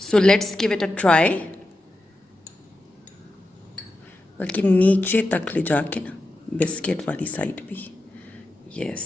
So let's give it a try. बल्कि नीचे तक ले जाके ना, बिस्किट वाली साइड भी। यस।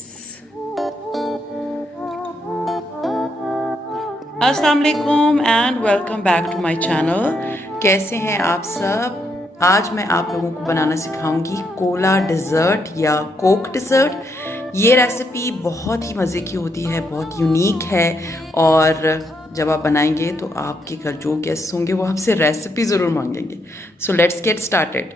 अस्सलाम वालेकुम and welcome back to my channel. कैसे हैं आप सब? आज मैं आप लोगों को बनाना सिखाऊंगी कोला डिज़र्ट या कोक डिज़र्ट। ये रेसिपी बहुत ही मज़े की होती है, बहुत यूनिक है, और जब आप बनाएंगे तो आपके घर जो गेस्ट होंगे वो आपसे रेसिपी ज़रूर मांगेंगे। So let's get started.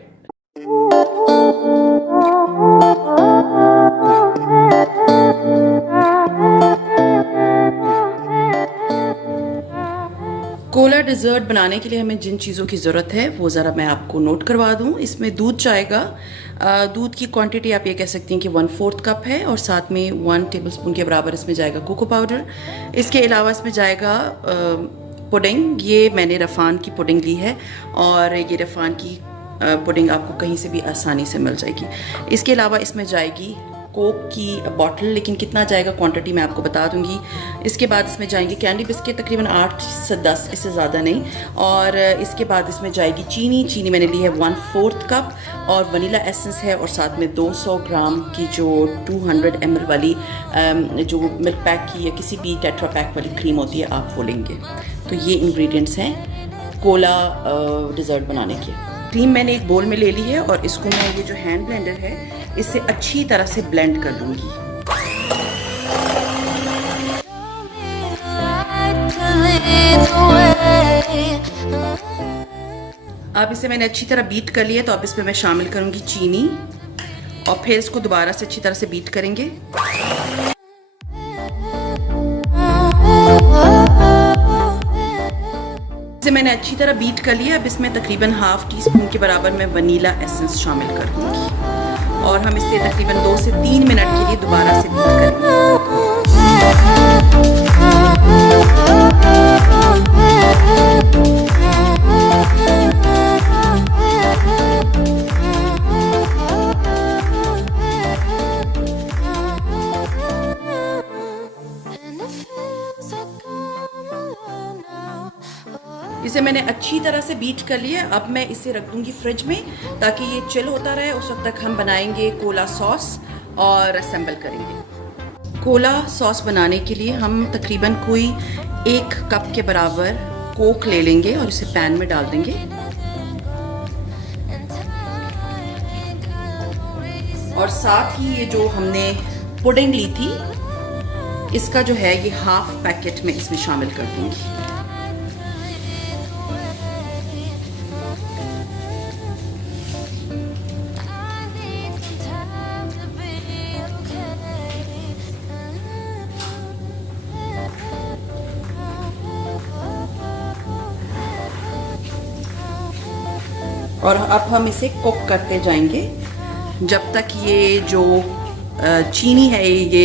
Cola dessert बनाने के लिए हमें जिन चीज़ों की ज़रूरत है वो ज़रा मैं आपको नोट करवा दूँ। इसमें दूध जाएगा। दूध की क्वांटिटी आप ये कह सकती हैं कि 1/4 कप है, और साथ में 1 टेबलस्पून के बराबर इसमें जाएगा कोको पाउडर। इसके अलावा इसमें जाएगा पुडिंग। ये मैंने रफ़ान की पुडिंग ली है, और ये रफ़ान की पुडिंग आपको कहीं से भी आसानी से मिल जाएगी। इसके अलावा इसमें जाएगी कोक की बॉटल, लेकिन कितना जाएगा क्वांटिटी मैं आपको बता दूंगी। इसके बाद इसमें जाएंगे कैंडी बिस्किट, तकरीबन 8 से 10, इससे ज़्यादा नहीं। और इसके बाद इसमें जाएगी चीनी मैंने ली है 1/4 कप, और वनीला एसेंस है, और साथ में 200 ग्राम की जो 200 ml वाली जो मिल्क पैक की या किसी भी टेट्रा पैक वाली क्रीम होती है, आप वो लेंगे। तो ये इंग्रेडिएंट्स हैं कोला डिज़र्ट बनाने के। क्रीम मैंने एक बोल में ले ली है, और इसको मैं ये जो हैंड ब्लेंडर है इससे अच्छी तरह से ब्लेंड कर लूँगी। अब इसे मैंने अच्छी तरह बीट कर लिया, तो अब इसमें मैं शामिल करूँगी चीनी, और फिर इसको दोबारा से अच्छी तरह से बीट करेंगे। इसे मैंने अच्छी तरह बीट कर लिया। अब इसमें तकरीबन 1/2 टीस्पून के बराबर मैं वनीला एसेंस शामिल कर दूँगी, और हम इसे तकरीबन 2 से 3 मिनट के लिए दोबारा से बीट करेंगे। इसे मैंने अच्छी तरह से बीट कर लिया। अब मैं इसे रख दूंगी फ्रिज में, ताकि ये चिल होता रहे। उस वक्त तक हम बनाएंगे कोला सॉस और असेंबल करेंगे। कोला सॉस बनाने के लिए हम तकरीबन कोई 1 कप के बराबर कोक ले लेंगे, और इसे पैन में डाल देंगे। और साथ ही ये जो हमने पुडिंग ली थी, इसका जो है ये 1/2 पैकेट में इसमें शामिल कर दूंगी। और अब हम इसे कुक करते जाएंगे जब तक ये जो चीनी है ये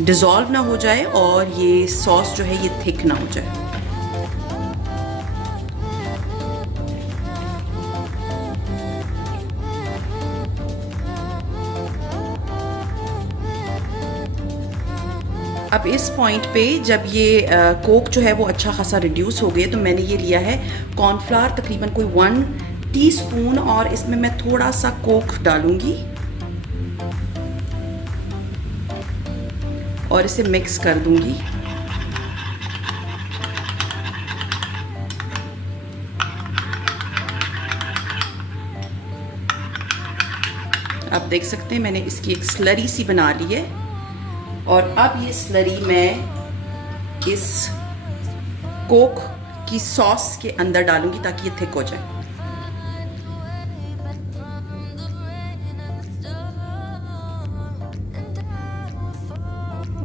डिज़ोल्व ना हो जाए, और ये सॉस जो है ये थिक ना हो जाए। अब इस पॉइंट पे जब ये कोक जो है वो अच्छा खासा रिड्यूस हो गया, तो मैंने ये लिया है कॉर्नफ्लावर, तकरीबन कोई 1 टीस्पून, और इसमें मैं थोड़ा सा कोक डालूंगी और इसे मिक्स कर दूंगी। आप देख सकते हैं मैंने इसकी एक स्लरी सी बना ली है, और अब ये स्लरी मैं इस कोक की सॉस के अंदर डालूंगी ताकि ये थिक हो जाए।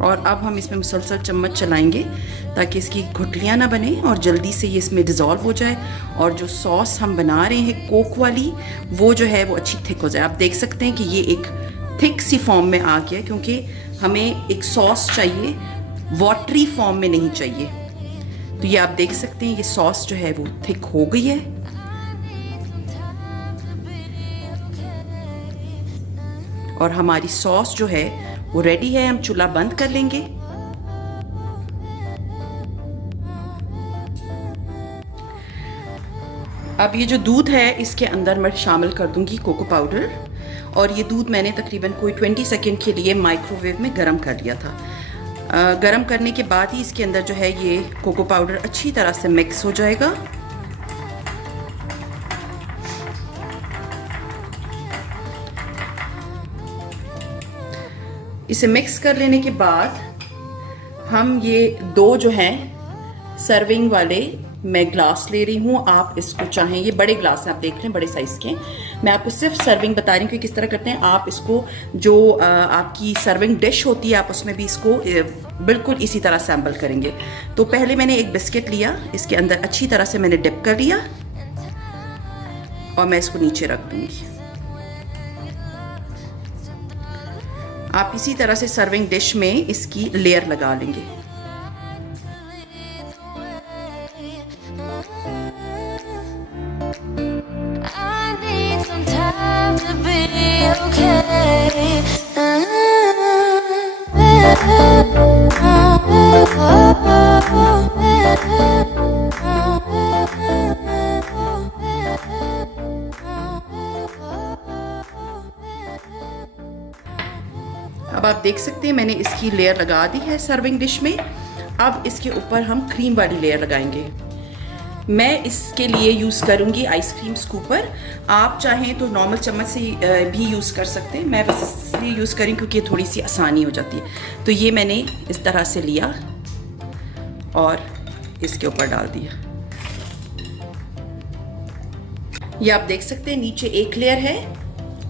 और अब हम इसमें मुसलसल चम्मच चलाएंगे ताकि इसकी गुठलियाँ ना बने, और जल्दी से ये इसमें डिज़ोल्व हो जाए, और जो सॉस हम बना रहे हैं कोक वाली वो जो है वो अच्छी थिक हो जाए। आप देख सकते हैं कि ये एक थिक सी फॉर्म में आ गया, क्योंकि हमें एक सॉस चाहिए, वाटरी फॉर्म में नहीं चाहिए। तो ये आप देख सकते हैं ये सॉस जो है वो थिक हो गई है। और हमारी सॉस जो है वो रेडी है। हम चूल्हा बंद कर लेंगे। अब ये जो दूध है इसके अंदर मैं शामिल कर दूंगी कोको पाउडर, और ये दूध मैंने तकरीबन कोई 20 सेकेंड के लिए माइक्रोवेव में गर्म कर लिया था। गर्म करने के बाद ही इसके अंदर जो है ये कोको पाउडर अच्छी तरह से मिक्स हो जाएगा। इसे मिक्स कर लेने के बाद हम ये दो जो हैं सर्विंग वाले मैं ग्लास ले रही हूँ। आप इसको चाहें, ये बड़े ग्लास हैं, आप देख रहे हैं बड़े साइज के। मैं आपको सिर्फ सर्विंग बता रही हूँ कि किस तरह करते हैं। आप इसको जो आपकी सर्विंग डिश होती है आप उसमें भी इसको बिल्कुल इसी तरह सैम्पल करेंगे। तो पहले मैंने एक बिस्किट लिया, इसके अंदर अच्छी तरह से मैंने डिप कर लिया और मैं इसको नीचे रख दूंगी। आप इसी तरह से सर्विंग डिश में इसकी लेयर लगा लेंगे। अब आप देख सकते हैं मैंने इसकी लेयर लगा दी है सर्विंग डिश में। अब इसके ऊपर हम क्रीम वाली लेयर लगाएंगे। मैं इसके लिए यूज़ करूँगी आइसक्रीम स्कूपर। आप चाहें तो नॉर्मल चम्मच से भी यूज़ कर सकते हैं। मैं बस इसलिए यूज़ करूँ क्योंकि ये थोड़ी सी आसानी हो जाती है। तो ये मैंने इस तरह से लिया और इसके ऊपर डाल दिया। ये आप देख सकते हैं नीचे एक लेयर है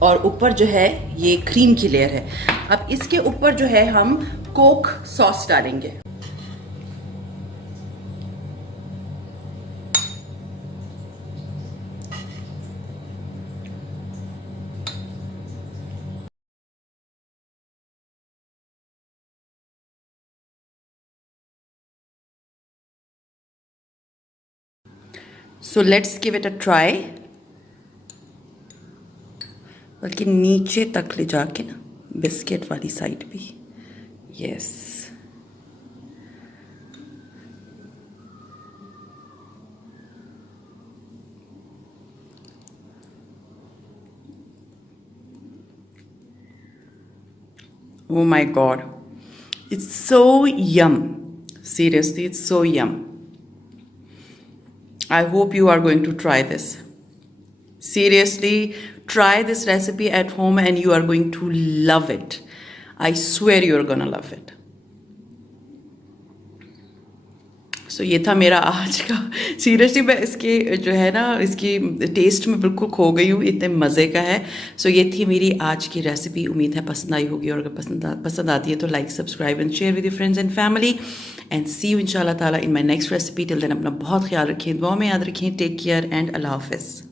और ऊपर जो है ये क्रीम की लेयर है। अब इसके ऊपर जो है हम कोक सॉस डालेंगे। So let's give it a try। बल्कि नीचे तक ले जाके ना बिस्किट वाली साइड भी। Yes, oh my god, it's so yum, seriously it's so yum। I hope you are going to try this। Seriously, try this recipe at home and you are going to love it। I swear you are gonna love it। So ये था मेरा आज का। Seriously मैं इसके जो है ना इसकी टेस्ट में बिल्कुल खो गई हूँ, इतने मज़े का है। सो ये थी मेरी आज की रेसिपी। उम्मीद है पसंद आई होगी, और अगर पसंद आती है तो like, subscribe and share with your friends and family. And see you इंशाल्लाह ताला in my next recipe. Till then अपना बहुत ख्याल रखें, दुआ में याद रखें। टेक केयर एंड अल्लाह हाफिज़।